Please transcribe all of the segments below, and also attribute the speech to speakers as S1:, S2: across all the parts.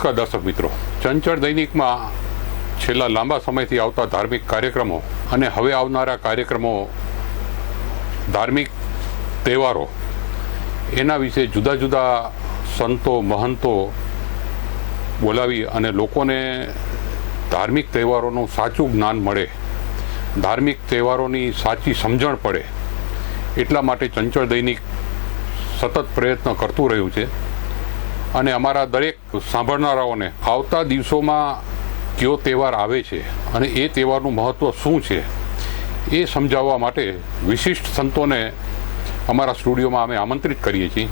S1: નમસ્કાર દર્શક મિત્રો. ચંચળ દૈનિકમાં છેલ્લા લાંબા સમયથી આવતા ધાર્મિક કાર્યક્રમો અને હવે આવનારા કાર્યક્રમો, ધાર્મિક તહેવારો, એના વિશે જુદા જુદા સંતો, મહંતો બોલાવી અને લોકોને ધાર્મિક તહેવારોનું સાચું જ્ઞાન મળે, ધાર્મિક તહેવારોની સાચી સમજણ પડે, એટલા માટે ચંચળ દૈનિક સતત પ્રયત્ન કરતું રહ્યું છે. અને અમારા દરેક સાંભળનારાઓને આવતા દિવસોમાં કયો તહેવાર આવે છે અને એ તહેવારનું મહત્ત્વ શું છે, એ સમજાવવા માટે વિશિષ્ટ સંતોને અમારા સ્ટુડિયોમાં અમે આમંત્રિત કરીએ છીએ.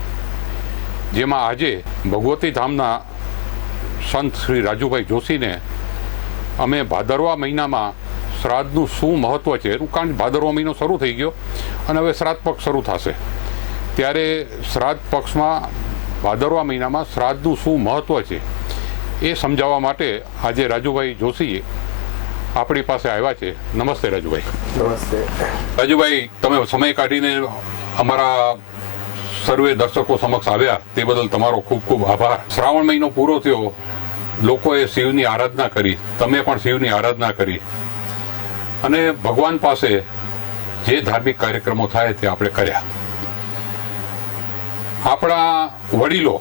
S1: જેમાં આજે ભગવતી ધામના સંત શ્રી રાજુભાઈ જોશીને અમે ભાદરવા મહિનામાં શ્રાદ્ધનું શું મહત્ત્વ છે, એનું કારણ ભાદરવા મહિનો શરૂ થઈ ગયો અને હવે શ્રાદ્ધ પક્ષ શરૂ થશે. ત્યારે શ્રાદ્ધ પક્ષમાં ભાદરવા મહિનામાં શ્રાદ્ધનું શું મહત્ત્વ છે એ સમજાવવા માટે આજે રાજુભાઈ જોશી આપણી પાસે આવ્યા છે. નમસ્તે રાજુભાઈ.
S2: નમસ્તે.
S1: રાજુભાઈ તમે સમય કાઢીને અમારા સર્વે દર્શકો સમક્ષ આવ્યા તે બદલ તમારો ખૂબ ખૂબ આભાર. શ્રાવણ મહિનો પૂરો થયો લોકોએ શિવની આરાધના કરી તમે પણ શિવની આરાધના કરી. અને ભગવાન પાસે જે ધાર્મિક કાર્યક્રમો થાય તે આપણે કર્યા. આપણા વડીલો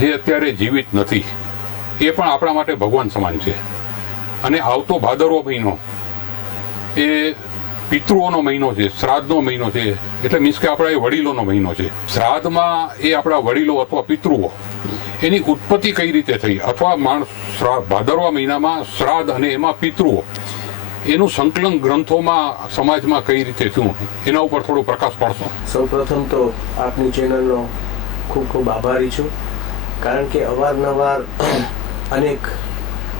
S1: જે અત્યારે જીવિત નથી, એ પણ આપણા માટે ભગવાન સમાન છે. અને આવતો ભાદરવો મહિનો એ પિતૃઓનો મહિનો છે, શ્રાદ્ધનો મહિનો છે, એટલે મીન્સ કે આપણા એ વડીલોનો મહિનો છે. શ્રાદ્ધમાં એ આપણા વડીલો અથવા પિતૃઓ એની ઉત્પત્તિ કઈ રીતે થઈ? અથવા માણસ ભાદરવા મહિનામાં શ્રાદ્ધ અને એમાં પિતૃઓ. એનું સંકલન ગ્રંથોમાં, સમાજમાં કઈ રીતે થયું? એના ઉપર થોડો પ્રકાશ પાડશો.
S2: સૌપ્રથમ તો આપની ચેનલનો ખૂબ ખૂબ આભારી છું. કારણ કે અવારનવાર અનેક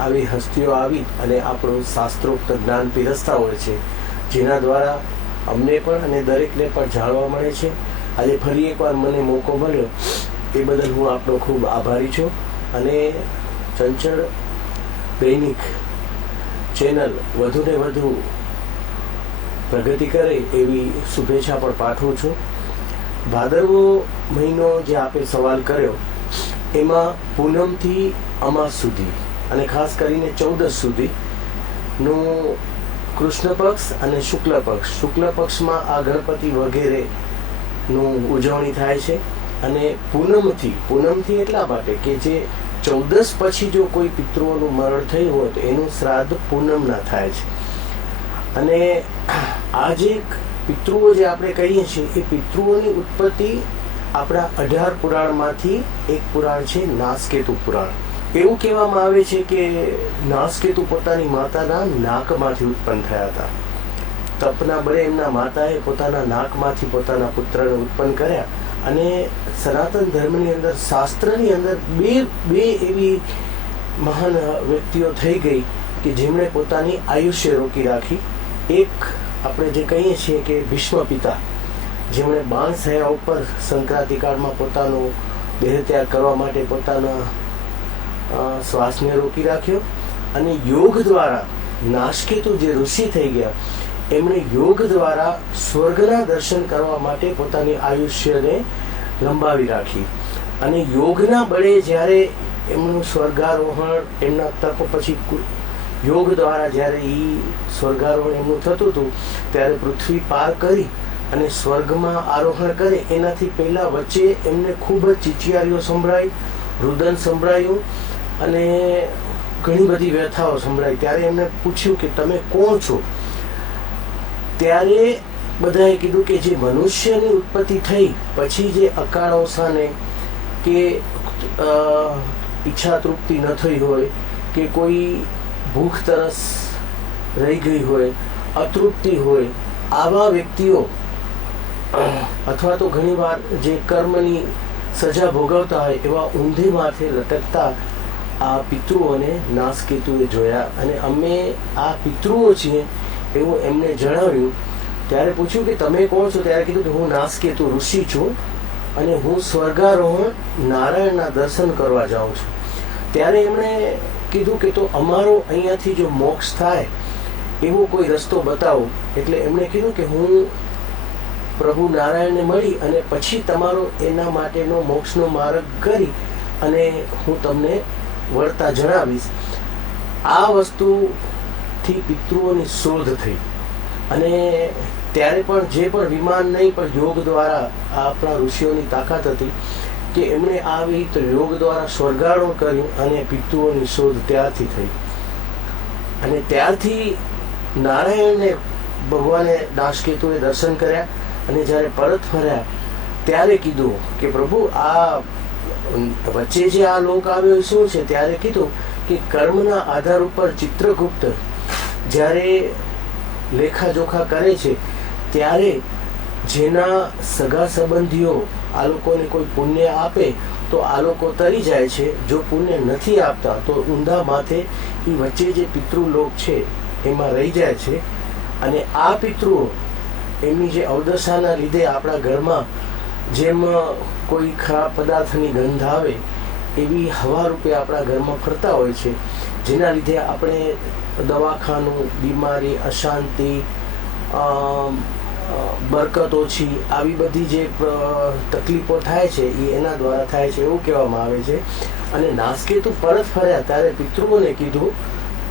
S2: આવી હસ્તીઓ આવી અને આપણું શાસ્ત્રોક્ત જ્ઞાન પીરસતા હોય છે, જેના દ્વારા અમને પણ અને દરેકને પણ જાણવા મળે છે. આજે ફરી એકવાર મને મોકો મળ્યો. એ બદલ હું આપનો ખૂબ આભારી છું. અને ચંચળ દૈનિક ચેનલ વધુને વધુ પ્રગતિ કરે એવી શુભેચ્છા પણ પાઠવું છું. ભાદરવો મહિનો જે આપે સવાલ કર્યો, એમાં પૂનમથી અમાસ સુધી અને ખાસ કરીને ચૌદસ સુધી નું કૃષ્ણ પક્ષ અને શુક્લ પક્ષ. શુક્લ પક્ષમાં આ ગણપતિ વગેરે નું ઉજવણી થાય છે અને પૂનમથી પૂનમથી એટલા માટે કે જે ચૌદસ પછી જો કોઈ પિતૃઓનું મરણ થયું હોય તો એનું શ્રાદ્ધ પૂનમના થાય છે. અને આ જે પિતૃઓ જે આપણે કહીએ છીએ, એ પિતૃઓની ઉત્પત્તિ આપણા અઢાર પુરાણમાંથી એક પુરાણ છે નાસકેતુ પુરાણ. એવું કહેવામાં આવે છે કે નાસકેતુ પોતાની માતાના નાકમાંથી ઉત્પન્ન થયા હતા. તપના બળે એમના માતાએ પોતાના નાકમાંથી પોતાના પુત્રને ઉત્પન્ન કર્યા. અને સનાતન ધર્મની અંદર, શાસ્ત્રની અંદર બે બે એવી મહાન વ્યક્તિઓ થઈ ગઈ કે જેમણે પોતાની આયુષ્ય રોકી રાખી. એક આપણે જે કહીએ છીએ કે ભીષ્મ પિતા, જેમણે બાણ સયા ઉપર સંક્રાંતિકાળમાં પોતાનો દેહત્યાગ કરવા માટે પોતાના શ્વાસને રોકી રાખ્યો. અને યોગ દ્વારા નાશકેતુ જે ઋષિ થઈ ગયા એમણે યોગ દ્વારા સ્વર્ગના દર્શન કરવા માટે પોતાની આયુષ્યને લંબાવી રાખી. અને યોગના બળે જ્યારે એમનું સ્વર્ગારોહણ, એમના તપ પછી યોગ દ્વારા જ્યારે એ સ્વર્ગારોહણ એમનું થતું હતું, ત્યારે પૃથ્વી પાર કરી અને સ્વર્ગમાં આરોહણ કરે. એનાથી પહેલાં વચ્ચે એમને ખૂબ જ ચીચિયારીઓ સંભળાઈ, રુદન સંભળાયું અને ઘણી બધી વ્યથાઓ સંભળાઈ. ત્યારે એમને પૂછ્યું કે, તમે કોણ છો? ત્યારે બધાએ કીધું કે જે મનુષ્યની ઉત્પત્તિ થઈ, પછી જે અકાળ અવસાને કે ઈચ્છા તૃપ્તિ ન થઈ હોય, કે કોઈ ભૂખ તરસ રહી ગઈ હોય, અતૃપ્તિ હોય, આવા વ્યક્તિઓ, અથવા તો ઘણીવાર જે કર્મની સજા ભોગવતા હોય, એવા ઊંધે માથે લટકતા આ પિતૃઓને નાસકેતુએ જોયા. અને અમે આ પિતૃઓ છીએ એવું એમને જણાવ્યું, ત્યારે પૂછ્યું કે તમે કોણ છો? ત્યારે કીધું કે હું નાસકેતુ ઋષિ છું અને હું સ્વર્ગારોહણ નારાયણના દર્શન કરવા જાઉં છું. ત્યારે એમણે કીધું કે તો અમારો અહીંયાથી જો મોક્ષ થાય, એવો કોઈ રસ્તો બતાવો. એટલે એમણે કીધું કે હું પ્રભુ નારાયણને મળી અને પછી તમારો એના માટેનો મોક્ષનો માર્ગ કરી અને હું તમને વળતા જણાવીશ. આ વસ્તુથી પિતૃઓની શોધ થઈ. અને ત્યારે પણ જે પણ વિમાન નહીં, પણ યોગ દ્વારા આપણા ઋષિઓની તાકાત હતી કે એમણે આવી તો યોગ દ્વારા સ્વર્ગારોહણ કર્યું અને પિતૃઓની શોધ ત્યારથી થઈ. અને ત્યારથી નારાયણને ભગવાને દાસકેતુએ દર્શન કર્યા અને જ્યારે પરત ફર્યા, ત્યારે કીધું કે પ્રભુ, આ વચ્ચે જે આ લોક આવ્યો શું છે? ત્યારે કીધું કે કર્મના આધાર ઉપર ચિત્રગુપ્ત જ્યારે લેખાજોખા કરે છે, ત્યારે જેના સગા સંબંધીઓ આ લોકોને કોઈ પુણ્ય આપે, તો આ લોકો તરી જાય છે. જો પુણ્ય નથી આપતા, તો ઊંધા માથે એ વચ્ચે જે પિતૃલોક છે, એમાં રહી જાય છે. અને આ પિતૃઓ એમની જે અવદશાના લીધે આપણા ઘરમાં જેમ કોઈ ખરાબ પદાર્થની ગંધ આવે, એવી હવા રૂપે આપણા ઘરમાં ફરતા હોય છે. જેના લીધે આપણે દવાખાનું, બીમારી, અશાંતિ બરકત ઓછી, આવી બધી જે તકલીફો થાય છે એ એના દ્વારા થાય છે એવું કહેવામાં આવે છે. અને નાસ્કેતુ પરત ફર્યા ત્યારે પિતૃઓને કીધું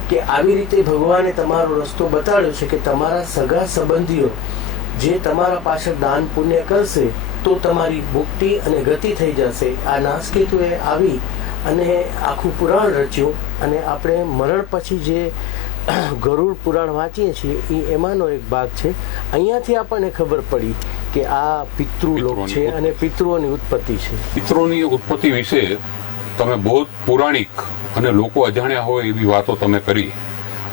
S2: કે આવી રીતે ભગવાને તમારો રસ્તો બતાડ્યો છે કે તમારા સગા સંબંધીઓ જે તમારા પાછળ દાન પુણ્ય કરશે, તો તમારી મુક્તિ અને ગતિ થઈ જશે. આ નાસ્કેતુએ આવી અને આખું પુરાણ રચ્યું અને આપણે મરણ પછી જે ગરુડ પુરાણ વાંચીએ છીએ એ એમાંનો એક ભાગ છે. અહીંયાથી આપણને ખબર પડી કે આ પિતૃલોક છે અને પિતૃઓની ઉત્પત્તિ છે.
S1: પિતૃની ઉત્પત્તિ વિશે તમે બહુ પૌરાણિક અને લોકો અજાણ્યા હોય એવી વાતો તમે કરી.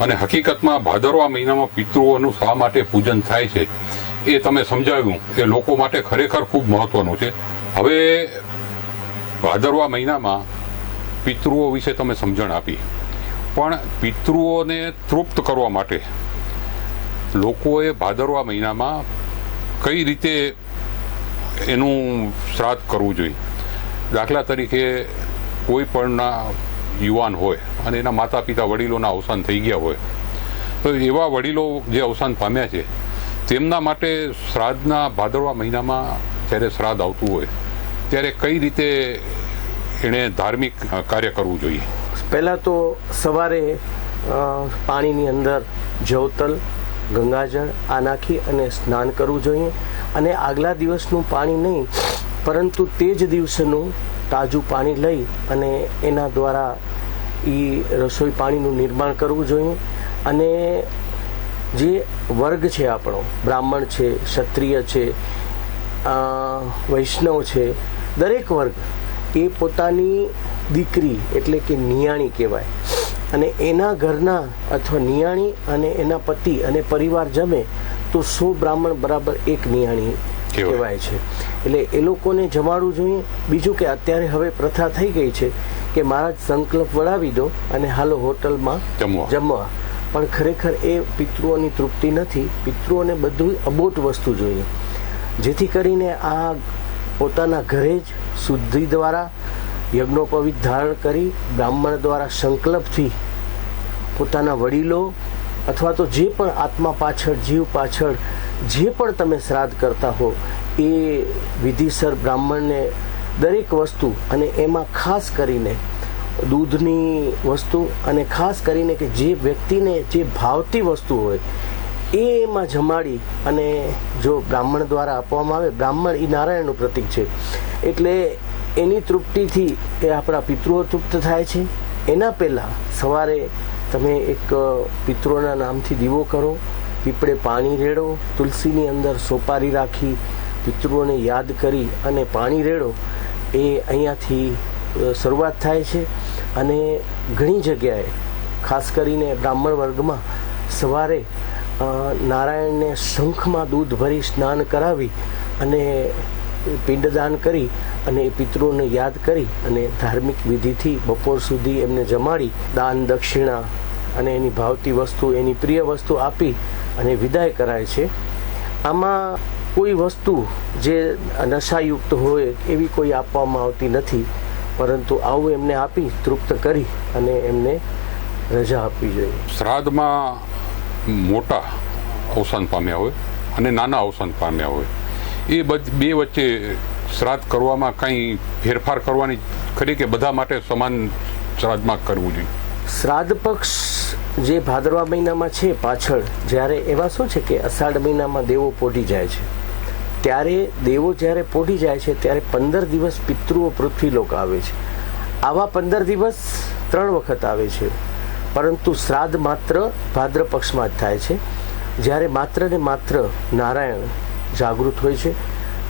S1: અને હકીકતમાં ભાદરવા મહિનામાં પિતૃઓનું શા માટે પૂજન થાય છે એ તમે સમજાવ્યું. એ લોકો માટે ખરેખર ખૂબ મહત્વનું છે. હવે ભાદરવા મહિનામાં પિતૃઓ વિશે તમે સમજણ આપી. પણ પિતૃઓને તૃપ્ત કરવા માટે લોકોએ ભાદરવા મહિનામાં કઈ રીતે એનું શ્રાદ્ધ કરવું જોઈએ? દાખલા તરીકે કોઈ પણના યુવાન હોય અને એના માતા પિતા વડીલોના અવસાન થઈ ગયા હોય, તો એવા વડીલો જે અવસાન પામ્યા છે, તેમના માટે શ્રાદ્ધના ભાદરવા મહિનામાં જ્યારે શ્રાદ્ધ આવતું હોય, ત્યારે કઈ રીતે એણે ધાર્મિક કાર્ય કરવું જોઈએ.
S2: પહેલાં તો સવારે પાણીની અંદર જવતલ, ગંગાજળ આ નાખી અને સ્નાન કરવું જોઈએ. અને આગલા દિવસનું પાણી નહીં, પરંતુ તે જ દિવસનું તાજું પાણી લઈ અને એના દ્વારા એ રસોઈ પાણીનું નિર્માણ કરવું જોઈએ. અને જે વર્ગ છે આપણો, બ્રાહ્મણ છે, ક્ષત્રિય છે વૈષ્ણવ છે, દરેક વર્ગ એ પોતાની દીકરી એટલે કે નિયાણી કહેવાય. અને એના ઘરના અથવા નિયાણી અને એના પતિ અને પરિવાર જમે તો સો બ્રાહ્મણ બરાબર એક નિયાણી
S1: કહેવાય.
S2: છે. એટલે એ લોકોને જમાડવું જોઈએ. બીજું કે અત્યારે હવે પ્રથા થઈ ગઈ છે કે મારા સંકલ્પ વળાવી દો અને હાલો હોટલમાં
S1: જમવા.
S2: જમવા. પણ ખરેખર એ પિતૃઓની તૃપ્તિ નથી. પિતૃઓને બધું અબોટ વસ્તુ જોઈએ. જેથી કરીને આ પોતાના ઘરે જ શુદ્ધિ દ્વારા યજ્ઞોપવિત ધારણ કરી બ્રાહ્મણ દ્વારા સંકલ્પથી પોતાના વડીલો અથવા તો જે પણ આત્મા પાછળ, જીવ પાછળ જે પણ તમે શ્રાદ્ધ કરતા હો, એ વિધિસર બ્રાહ્મણને દરેક વસ્તુ અને એમાં ખાસ કરીને દૂધની વસ્તુ અને ખાસ કરીને કે જે વ્યક્તિને જે ભાવતી વસ્તુ હોય એ એમાં જમાડી અને જો બ્રાહ્મણ દ્વારા આપવામાં આવે, બ્રાહ્મણ એ નારાયણનું પ્રતીક છે. એટલે એની તૃપ્તિથી એ આપણા પિતૃઓ તૃપ્ત થાય છે. એના પહેલાં સવારે તમે એક પિતૃના નામથી દીવો કરો, પીપળે પાણી રેડો, તુલસીની અંદર સોપારી રાખી, પિતૃઓને યાદ કરી અને પાણી રેડો, એ અહીંયાથી શરૂઆત થાય છે. અને ઘણી જગ્યાએ, ખાસ કરીને બ્રાહ્મણ વર્ગમાં, સવારે નારાયણને શંખમાં દૂધ ભરી સ્નાન કરાવી અને પિંડદાન કરી અને એ પિતૃઓને યાદ કરી અને ધાર્મિક વિધિથી બપોર સુધી એમને જમાડી દાન, દક્ષિણા અને એની ભાવતી વસ્તુ, એની પ્રિય વસ્તુ આપી અને વિદાય કરાય છે. આમાં કોઈ વસ્તુ જે નશાયુક્ત હોય એવી કોઈ આપવામાં આવતી નથી, પરંતુ આવું એમને આપી, તૃપ્ત કરી અને એમને રજા આપવી જોઈએ.
S1: શ્રાદ્ધમાં મોટા અવસાન પામ્યા હોય અને નાના અવસાન પામ્યા હોય. એ બે વચ્ચે શ્રાદ્ધ કરવામાં કંઈ ફેરફાર કરવાની ખરી કે બધા માટે સમાન શ્રાદ્ધમાં કરવું જોઈએ?
S2: શ્રાદ્ધ પક્ષ જે ભાદરવા મહિનામાં છે પાછળ, જ્યારે એવા શું છે કે અષાઢ મહિનામાં દેવો પોઢી જાય છે? ત્યારે દેવો જ્યારે પોઢી જાય છે, ત્યારે પંદર દિવસ પિતૃઓ પૃથ્વી લોક આવે છે. આવા પંદર દિવસ ત્રણ વખત આવે છે. પરંતુ શ્રાદ્ધ માત્ર ભાદ્ર પક્ષમાં જ થાય છે. જ્યારે માત્ર ને માત્ર નારાયણ જાગૃત હોય છે.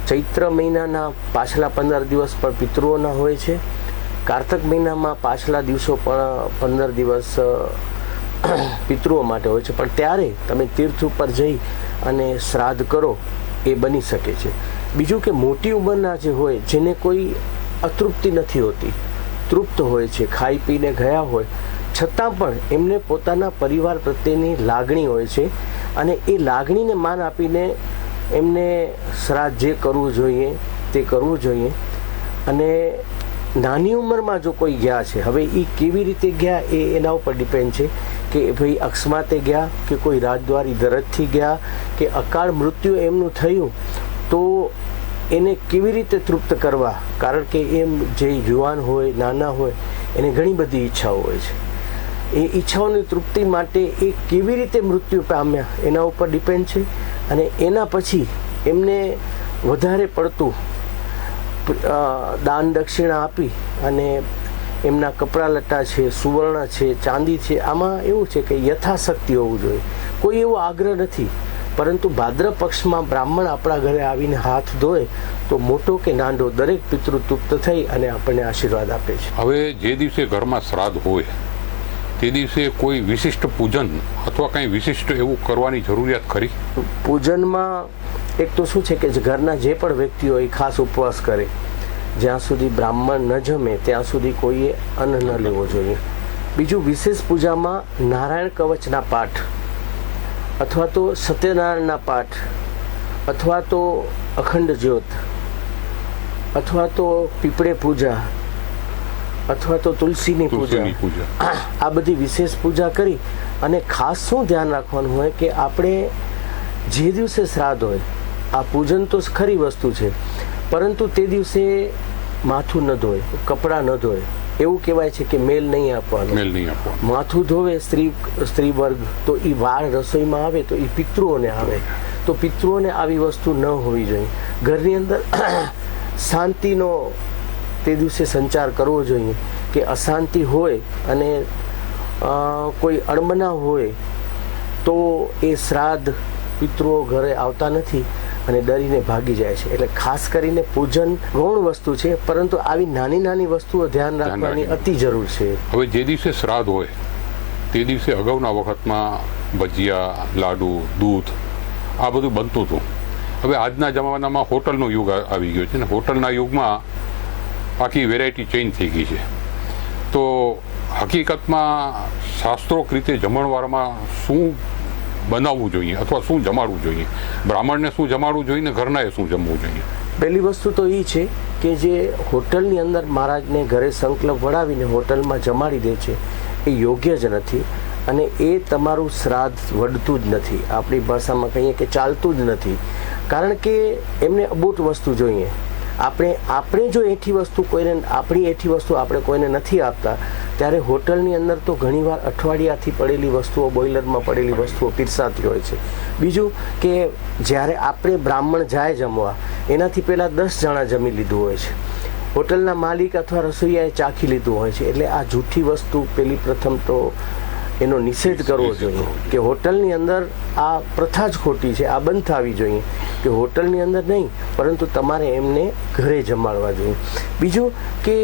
S2: ચૈત્ર મહિનાના પાછલા પંદર દિવસ પણ પિતૃઓના હોય છે. કારતક મહિનામાં પાછલા દિવસો પણ પંદર દિવસ પિતૃઓ માટે હોય છે. પણ ત્યારે તમે તીર્થ ઉપર જઈ અને શ્રાદ્ધ કરો એ બની શકે છે. બીજું કે મોટી ઉંમરના જે હોય, જેને કોઈ અતૃપ્તિ નથી હોતી, તૃપ્ત હોય છે ખાઈ પીને ગયા હોય છતાં પણ એમને પોતાના પરિવાર પ્રત્યેની લાગણી હોય છે અને એ લાગણીને માન આપીને એમને શ્રાદ્ધ જે કરવું જોઈએ તે કરવું જોઈએ. અને નાની ઉંમરમાં જો કોઈ ગયા છે, હવે એ કેવી રીતે ગયા એ એના ઉપર ડિપેન્ડ છે કે ભાઈ અકસ્માતે ગયા કે કોઈ રાજદ્વારી દરજથી ગયા કે અકાળ મૃત્યુ એમનું થયું તો એને કેવી રીતે તૃપ્ત કરવા? કારણ કે એમ જે યુવાન હોય, નાના હોય, એને ઘણી બધી ઈચ્છાઓ હોય છે. એ ઈચ્છાઓની તૃપ્તિ માટે એ કેવી રીતે મૃત્યુ પામ્યા એના ઉપર ડિપેન્ડ છે. અને એના પછી એમને વધારે પડતું દાન દક્ષિણા આપી અને એમના કપડાં લટ્ટા છે, સુવર્ણ છે, ચાંદી છે, આમાં એવું છે કે યથાશક્તિ હોવું જોઈએ. કોઈ એવો આગ્રહ નથી. પરંતુ ભાદ્ર પક્ષમાં બ્રાહ્મણ આપણા ઘરે આવીને હાથ ધોય તો મોટો કે નાનો દરેક પિતૃ તૃપ્ત થઈ અને આપણને આશીર્વાદ આપે છે.
S1: હવે જે દિવસે ઘરમાં શ્રાદ્ધ હોય તે દિવસે કોઈ વિશિષ્ટ પૂજન અથવા કંઈ વિશિષ્ટ એવું કરવાની જરૂરિયાત ખરી?
S2: પૂજનમાં એક તો શું છે કે ઘરના જે પણ વ્યક્તિઓ એ ખાસ ઉપવાસ કરે, જ્યાં સુધી બ્રાહ્મણ ન જમે, ત્યાં સુધી કોઈએ અન્ન ન લેવો જોઈએ. બીજું વિશેષ પૂજામાં નારાયણ કવચના પાઠ, અથવા તો સત્યનારાયણના પાઠ, અથવા તો અખંડ જ્યોત, અથવા તો પીપળે પૂજા અથવા તો તુલસીની પૂજા. આ બધી વિશેષ પૂજા કરી અને ખાસ શું ધ્યાન રાખવાનું હોય કે આપણે જે દિવસે શ્રાદ્ધ હોય આ પૂજન તો ખરી વસ્તુ છે પરંતુ તે દિવસે માથું ન ધોય કપડાં ન ધોય. એવું કહેવાય છે કે મેલ નહીં આપવાનું.
S1: મેલ નહીં આપવાનો.
S2: માથું ધોવે સ્ત્રી સ્ત્રી વર્ગ તો એ વાળ રસોઈમાં આવે તો એ પિતૃઓને આવે. તો પિતૃઓને આવી વસ્તુ ન હોવી જોઈએ. ઘરની અંદર શાંતિનો તે દિવસે સંચાર કરવો જોઈએ કે અશાંતિ હોય અને કોઈ અણબના હોય તો એ શ્રાદ્ધ પિતૃઓ ઘરે આવતા નથી અને ડરીને ભાગી જાય છે. એટલે ખાસ કરીને પૂજન ગૌણ વસ્તુ છે પરંતુ આવી નાની નાની વસ્તુઓ ધ્યાન રાખવાની અતિ જરૂર છે.
S1: હવે જે દિવસે શ્રાદ્ધ હોય તે દિવસે અગાઉના વખતમાં ભજીયા લાડુ દૂધ આ બધું બનતું હતું. હવે આજના જમાનામાં હોટલનો યુગ આવી ગયો છે ને હોટલના યુગમાં આખી વેરાયટી ચેન્જ થઈ ગઈ છે. તો હકીકતમાં શાસ્ત્રોક રીતે જમણવારમાં શું બનાવવું જોઈએ અથવા શું જમાડવું જોઈએ? બ્રાહ્મણને શું જમાડવું જોઈએ ને ઘરનાએ શું જમવું જોઈએ?
S2: પહેલી વસ્તુ તો એ છે કે જે હોટલની અંદર મહારાજને ઘરે સંકલ્પ વડાવીને હોટલમાં જમાડી દે છે, એ યોગ્ય જ નથી અને એ તમારું શ્રાદ્ધ વડતું જ નથી. આપણી ભાષામાં કહીએ કે ચાલતું જ નથી. કારણ કે એમને અબૂટ વસ્તુ જોઈએ. આપણે આપણે જો એઠી વસ્તુ કોઈને આપણી એઠી વસ્તુ આપણે કોઈને નથી આપતા, ત્યારે હોટલની અંદર તો ઘણીવાર અઠવાડિયાથી પડેલી વસ્તુઓ બોઇલરમાં પડેલી વસ્તુઓ પીરસાતી હોય છે. બીજું કે જ્યારે આપણે બ્રાહ્મણ જાય જમવા, એનાથી પહેલાં દસ જણા જમી લીધું હોય છે. હોટલના માલિક અથવા રસોઈયાએ ચાખી લીધું હોય છે. એટલે આ જૂઠી વસ્તુ પેલી પ્રથમ તો એનો નિષેધ કરવો જોઈએ. કે હોટલની અંદર આ પ્રથા જ ખોટી છે આ બંધ થવી જોઈએ. કે હોટલની અંદર નહીં પરંતુ તમારે એમને ઘરે જમાડવા જોઈએ. બીજું કે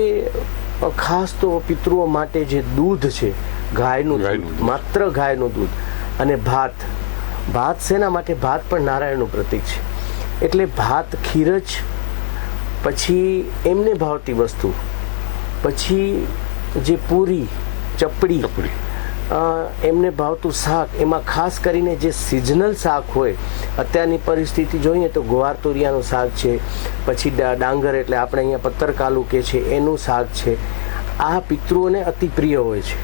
S2: ખાસ તો પિતૃઓ માટે જે દૂધ છે ગાયનું દૂધ. માત્ર ગાયનું દૂધ અને ભાત. ભાત શેના માટે? ભાત પણ નારાયણનું પ્રતીક છે. એટલે ભાત ખીર જ પછી એમને ભાવતી વસ્તુ. પછી જે પૂરી ચપડી.
S1: ચપડી.
S2: એમને ભાવતું શાક, એમાં ખાસ કરીને જે સિઝનલ શાક હોય, અત્યારની પરિસ્થિતિ જોઈએ તો ગુવાર તુરિયાનું શાક છે, પછી ડાંગર એટલે આપણે અહીંયા પત્તરકાલુ કે છે, એનું શાક છે. આ પિતૃઓને અતિ પ્રિય હોય છે.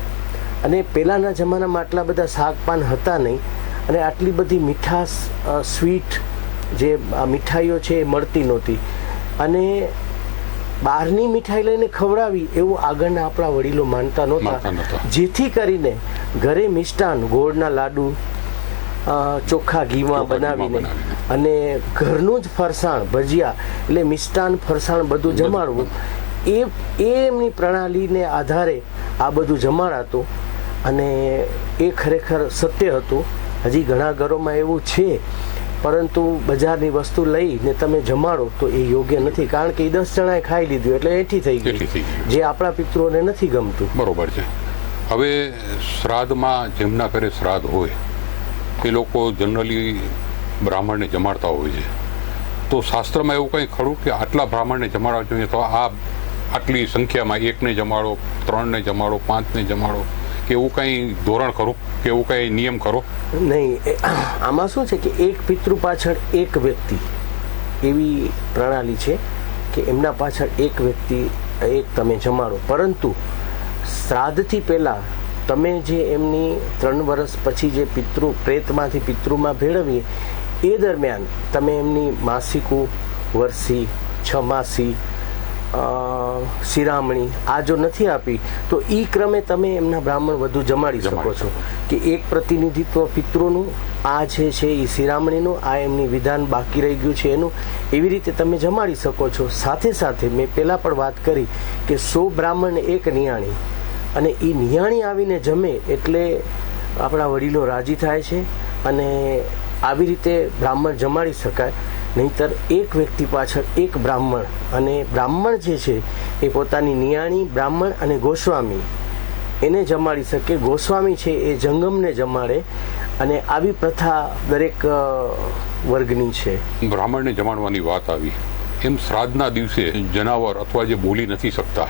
S2: અને પહેલાંના જમાનામાં આટલા બધા શાકપાન હતા નહીં, અને આટલી બધી મીઠાશ સ્વીટ જે મીઠાઈઓ છે એ મળતી નહોતી. અને બહારની મીઠાઈ લઈને ખવડાવી એવું આગળના આપણા વડીલો માનતા નહોતા. જેથી કરીને ઘરે મિષ્ટાન ગોળના લાડુ ચોખ્ખા ઘીમાં બનાવીને. અને ઘરનું જ ફરસાણ ભજીયા એટલે મિષ્ટાન ફરસાણ બધું
S1: બધું,
S2: જમાડવું એ એ એમની પ્રણાલીને આધારે આ બધું જમાડાતું અને એ ખરેખર સત્ય હતું હજી ઘણા ઘરોમાં એવું છે પરંતુ બજારની વસ્તુ લઈને તમે જમાડો તો એ યોગ્ય નથી. કારણ કે એ દસ જણાએ ખાઈ લીધું એટલે એઠી થઈ ગઈ. જે આપણા પિતૃઓને નથી ગમતું.
S1: બરોબર છે. હવે શ્રાદ્ધમાં જેમના ઘરે શ્રાદ્ધ હોય એ લોકો જનરલી બ્રાહ્મણને જમાડતા હોય છે. તો શાસ્ત્રમાં એવું કંઈ ખરું કે આટલા બ્રાહ્મણને જમાડવા જોઈએ તો આ આટલી સંખ્યામાં એકને જમાડો ત્રણને જમાડો પાંચને જમાડો? કે એવું કંઈ ધોરણ ખરું? કે એવું કંઈ નિયમ ખરો?
S2: નહીં આમાં શું છે કે એક પિતૃ પાછળ એક વ્યક્તિ એવી પ્રણાલી છે કે એમના પાછળ એક વ્યક્તિ, એક તમે જમાડો. પરંતુ શ્રાદ્ધથી પહેલાં તમે જે એમની ત્રણ વર્ષ પછી જે પિતૃ, પ્રેતમાંથી પિતૃમાં ભેળવીએ, એ દરમિયાન તમે એમની માસિકું, વર્ષી, છમાસી શિરામણી આ જો નથી આપી તો એ ક્રમે તમે એમના બ્રાહ્મણ વધુ જમાડી શકો છો. કે એક પ્રતિનિધિત્વ પિતૃનું આ જે છે એ શિરામણીનું આ એમની વિધાન બાકી રહી ગયું છે એનું એવી રીતે તમે જમાડી શકો છો. સાથે સાથે મેં પહેલાં પણ વાત કરી કે સો બ્રાહ્મણ એક નિયાણી. અને એ નિયાણી આવીને જમે એટલે આપણા વડીલો રાજી થાય છે અને આવી રીતે બ્રાહ્મણ જમાડી શકાય. નહીતર એક વ્યક્તિ પાછળ એક બ્રાહ્મણ અને બ્રાહ્મણ જે છે એ પોતાની નિયાણી, બ્રાહ્મણ અને ગોસ્વામી. એને જમાડી શકે, ગોસ્વામી છે એ જંગમને જમાડે અને આવી પ્રથા દરેક વર્ગની છે.
S1: બ્રાહ્મણને જમાડવાની વાત આવી. એમ શ્રાદ્ધના દિવસે જનાવર અથવા જે બોલી નથી શકતા,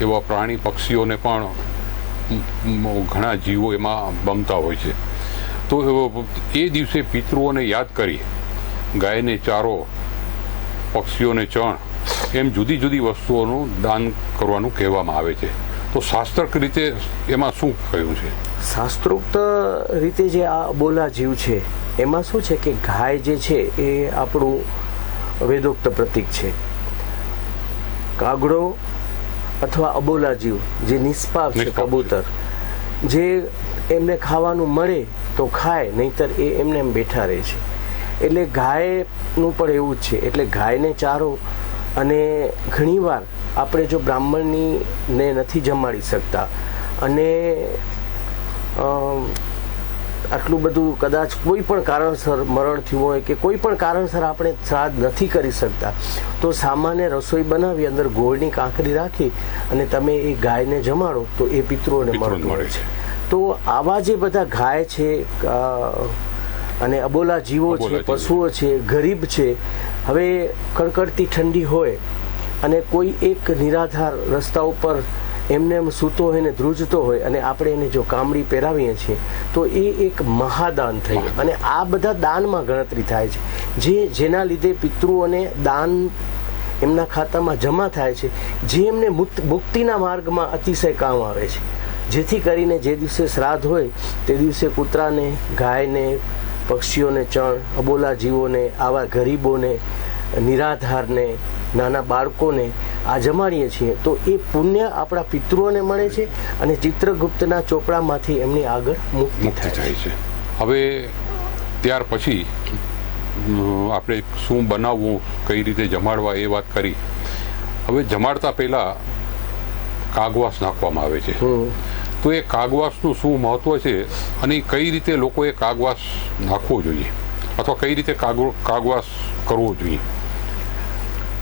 S1: એવા પ્રાણી પક્ષીઓને પણ ઘણા જીવો એમાં બમતા હોય છે. તો એ દિવસે પિતૃઓને યાદ કરી ગાયને ચારો પક્ષીઓને ચણ એમ જુદી જુદી વસ્તુઓનું દાન કરવાનું કહેવામાં આવે છે. તો શાસ્ત્રક રીતે એમાં શું કહ્યું છે?
S2: શાસ્ત્રોક્ત રીતે જે આ બોલા જીવ છે એમાં શું છે કે ગાય જે છે એ આપણું વેદોક્ત પ્રતીક છે. કાગડો અથવા અબોલા જીવ જે નિષ્પાપ છે. કબૂતર જે એમને ખાવાનું મળે તો ખાય નહીતર એ એમને એમ બેઠા રહે છે. એટલે ગાયનું પણ એવું જ છે એટલે ગાયને ચારો અને ઘણીવાર આપણે જો બ્રાહ્મણની ને નથી જમાડી શકતા અને આટલું બધું કદાચ કોઈ પણ કારણસર મરણ થયું હોય કે કોઈ પણ કારણસર આપણે શ્રાદ્ધ નથી કરી શકતા તો સામાન્ય રસોઈ બનાવી અંદર ગોળની કાંકરી રાખી અને તમે એ ગાયને જમાડો તો એ પિતૃઓને મળતું
S1: મળે
S2: હોય
S1: છે.
S2: તો આવા જે બધા ગાય છે અને અબોલા જીવો છે પશુઓ છે ગરીબ છે. હવે કડકડતી ઠંડી હોય અને કોઈ એક નિરાધાર રસ્તા ઉપર એમને એમ સૂતો હોય ને ધ્રુજતો હોય અને આપણે એને જો કામડી પહેરાવીએ છીએ તો એ એક મહાદાન થયું અને આ બધા દાનમાં ગણતરી થાય છે. જે જેના લીધે પિતૃઓને દાન એમના ખાતામાં જમા થાય છે જે એમને મુક્ત મુક્તિના માર્ગમાં અતિશય કામ આવે છે. જેથી કરીને જે દિવસે શ્રાદ્ધ હોય તે દિવસે કૂતરાને ગાયને પક્ષીઓને ચણ અબોલા જીવોને આવા ગરીબોને નિરાધારને નાના બાળકોને આ જમાડીએ છીએ. તો એ પુણ્ય આપણા પિતૃઓને મળે છે અને ચિત્રગુપ્તના ચોપડામાંથી એમની આગળ મુક્તિ થાય છે.
S1: હવે ત્યાર પછી આપણે શું બનાવવું કઈ રીતે જમાડવા એ વાત કરી. હવે જમાડતા પહેલા કાગવાસ નાખવામાં આવે છે. તો એ કાગવાસનું શું મહત્વ છે અને કઈ રીતે લોકોએ કાગવાસ નાખવો જોઈએ? અથવા કઈ રીતે કાગ, કાગવાસ કરવો જોઈએ?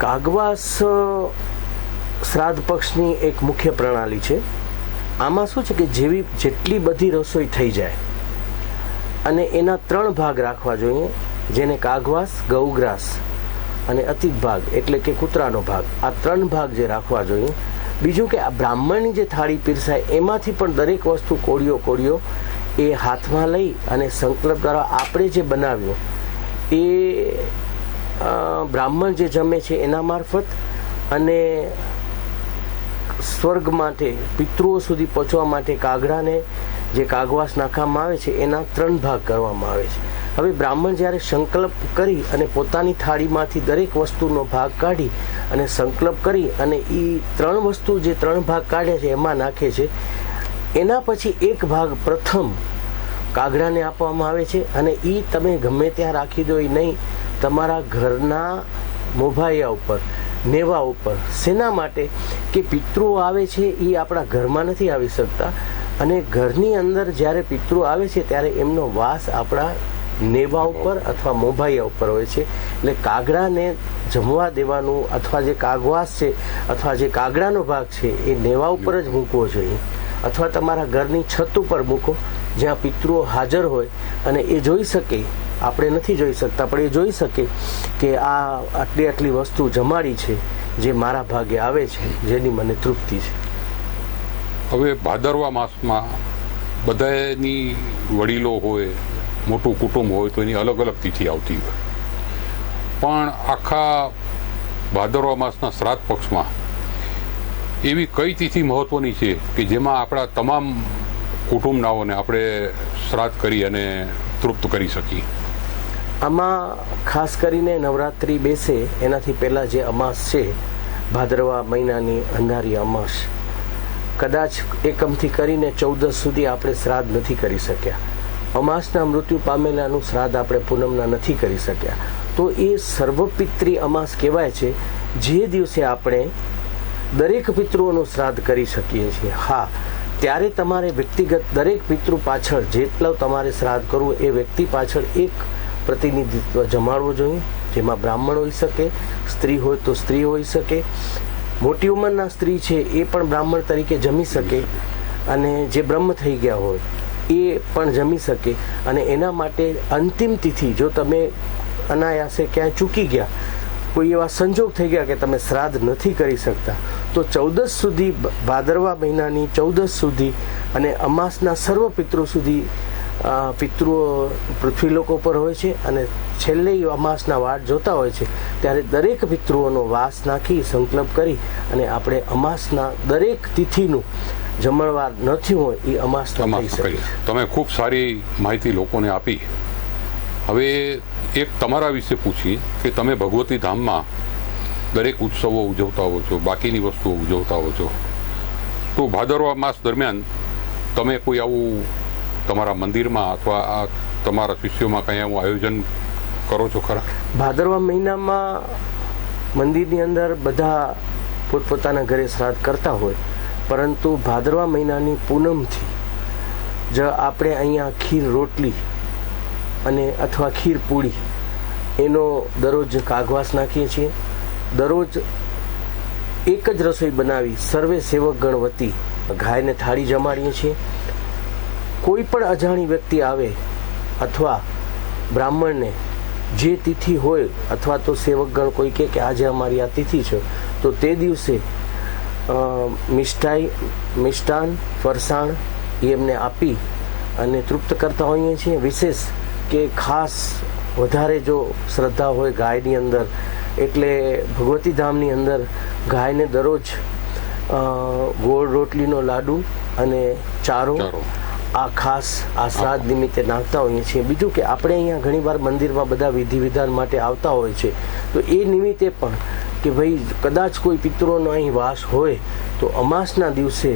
S2: કાગવાસ શ્રાદ્ધ પક્ષની એક મુખ્ય પ્રણાલી છે. આમાં શું છે કે જેવી, જેટલી બધી રસોઈ થઈ જાય અને એના ત્રણ ભાગ રાખવા જોઈએ, જેને કાગવાસ, ગૌગ્રાસ અને અતિત ભાગ એટલે કે કૂતરાનો ભાગ. આ ત્રણ ભાગ જે રાખવા જોઈએ બીજું કે આ બ્રાહ્મણની જે થાળી પીરસાય, એમાંથી પણ દરેક વસ્તુ કોળીઓ કોળીઓ એ હાથમાં લઈ અને સંકલ્પ દ્વારા આપણે જે બનાવ્યો, એ બ્રાહ્મણ જે જમે છે એના મારફત અને સ્વર્ગ માટે, પિતૃઓ સુધી પહોંચવા માટે કાગડાને જે કાગવાસ નાખવામાં આવે છે, એના ત્રણ ભાગ કરવામાં આવે છે. હવે બ્રાહ્મણ જ્યારે સંકલ્પ કરી અને પોતાની થાળીમાંથી દરેક વસ્તુનો ભાગ કાઢી અને સંકલ્પ કરી અને એ ત્રણ વસ્તુ જે ત્રણ ભાગ કાઢ્યા છે એમાં નાખે છે, એના પછી એક ભાગ પ્રથમ કાગડાને આપવામાં આવે છે અને એ તમે ગમે ત્યાં રાખી દો એ નહીં, તમારા ઘરના મોભાઈયા ઉપર, નેવા ઉપર શેના માટે કે પિતૃઓ આવે છે એ આપણા ઘરમાં નથી આવી શકતા અને ઘરની અંદર જ્યારે પિતૃ આવે છે ત્યારે એમનો વાસ આપણા નેવા ઉપર અથવા મોંભાઈયા ઉપર હોય છે. એટલે કાગડાને જમવા દેવાનું અથવા જે કાગવાસ છે અથવા જે કાગડાનો ભાગ છે, એ નેવા ઉપર જ મૂકવો જોઈએ. અથવા તમારા ઘરની છત ઉપર મૂકો, જ્યાં પિતૃઓ હાજર હોય. અને એ જોઈ શકે, આપણે નથી જોઈ શકતા, પણ એ જોઈ શકે કે આ આટલી આટલી વસ્તુ જમાડી છે, જે મારા ભાગે આવે છે, જેની મને તૃપ્તિ છે.
S1: હવે ભાદરવા માસમાં બધાની વડીલો હોય મોટું કુટુંબ હોય તો એની અલગ અલગ તિથિ આવતી હોય. પણ આખા ભાદરવા માસના શ્રાદ્ધ પક્ષમાં એવી કઈ તિથિ મહત્વની છે કે જેમાં આપણા તમામ કુટુંબનાઓને આપણે શ્રાદ્ધ કરી અને તૃપ્ત કરી શકીએ?
S2: આમાં ખાસ કરીને નવરાત્રિ બેસે એનાથી પહેલાં જે અમાસ છે, ભાદરવા મહિનાની અંધારી અમાસ, કદાચ એકમથી કરીને ચૌદસ સુધી આપણે શ્રાદ્ધ નથી કરી શક્યા. અમાસના મૃત્યુ પામેલાનું શ્રાદ્ધ આપણે પૂનમના નથી કરી શક્યા. તો એ સર્વપિત્રી અમાસ કહેવાય છે, જે દિવસે આપણે દરેક પિતૃઓનું શ્રાદ્ધ કરી શકીએ છીએ. હા, ત્યારે તમારે વ્યક્તિગત દરેક પિતૃ પાછળ જેટલો તમારે શ્રાદ્ધ કરવું, એ વ્યક્તિ પાછળ એક પ્રતિનિધિત્વ જમાડવું જોઈએ, જેમાં બ્રાહ્મણ હોઈ શકે, સ્ત્રી હોય તો સ્ત્રી હોઈ શકે. મોટી ઉંમરના સ્ત્રી છે, એ પણ બ્રાહ્મણ તરીકે જમી શકે અને જે બ્રહ્મ થઈ ગયા હોય એ પણ જમી શકે. અને એના માટે અંતિમ તિથિ, જો તમે અનાયાસે ક્યાંય ચૂકી ગયા, કોઈ એવા સંજોગ થઈ ગયા કે તમે શ્રાદ્ધ નથી કરી શકતા, તો ચૌદસ સુધી ભાદરવા મહિનાની ચૌદસ સુધી અને અમાસના સર્વ પિતૃ સુધી પિતૃઓ, પૃથ્વી લોકો પર હોય છે અને છેલ્લે અમાસના વાટ જોતા હોય છે, ત્યારે દરેક પિતૃઓનો વાસ નાખી સંકલ્પ કરી અને આપણે અમાસના દરેક તિથિનું જમણવાર નથી હોય એ અમાસ
S1: તમે ખૂબ સારી માહિતી લોકોને આપી. હવે એક તમારા વિશે પૂછી કે તમે ભગવતી ધામમાં દરેક ઉત્સવો ઉજવતા હો છો બાકીની વસ્તુઓ ઉજવતા હો છો. તો ભાદરવા માસ દરમિયાન તમે કોઈ આવું તમારા મંદિરમાં અથવા તમારા શિષ્યોમાં કંઈ આવું આયોજન કરો છો ખરા?
S2: ભાદરવા મહિનામાં મંદિરની અંદર બધા પોતપોતાના ઘરે શ્રાદ્ધ કરતા હોય. પરંતુ ભાદરવા મહિનાની પૂનમથી જ આપણે અહીંયા ખીર રોટલી અને અથવા ખીર પૂરી એનો દરરોજ કાગવાસ નાખીએ છીએ. દરરોજ એક જ રસોઈ બનાવી સર્વે સેવક ગણ વતી ગાયને થાળી જમાડીએ છીએ. કોઈ પણ અજાણી વ્યક્તિ આવે અથવા બ્રાહ્મણને જે તિથિ હોય અથવા તો સેવકગણ કોઈ કે આજે અમારી આ તિથિ છે, તો તે દિવસે મિષ્ટાઈ મિષ્ટાન ફરસાણ એ એમને આપી અને તૃપ્ત કરતા હોઈએ છીએ. વિશેષ કે ખાસ વધારે જો શ્રદ્ધા હોય ગાયની અંદર એટલે ભગવતી ધામની અંદર ગાયને દરરોજ ગોળ રોટલીનો લાડુ અને ચારો. આ ખાસ આ શ્રાદ્ધ નિમિત્તે નાખતા હોઈએ છીએ. બીજું કે આપણે અહીંયા ઘણીવાર મંદિરમાં બધા વિધિ વિધાન માટે આવતા હોય છે. તો એ નિમિત્તે પણ કે ભાઈ કદાચ કોઈ પિત્રોનો અહીં વાસ હોય તો અમાસના દિવસે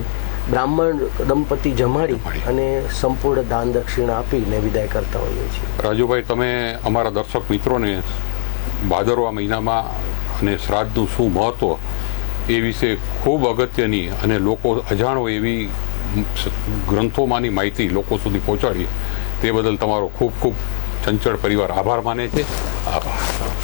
S2: બ્રાહ્મણ દંપતી જમાડી. અને સંપૂર્ણ દાન દક્ષિણા આપીને વિદાય કરતા હોઈએ છીએ.
S1: રાજુભાઈ તમે અમારા દર્શક મિત્રોને ભાદરવા મહિનામાં અને શ્રાદ્ધનું શું મહત્વ એ વિશે ખૂબ અગત્યની અને લોકો અજાણ હોય એવી ગ્રંથોમાંની માહિતી લોકો સુધી પહોંચાડી તે બદલ તમારો ખૂબ ખૂબ ચંચળ પરિવાર આભાર માને છે. આભાર.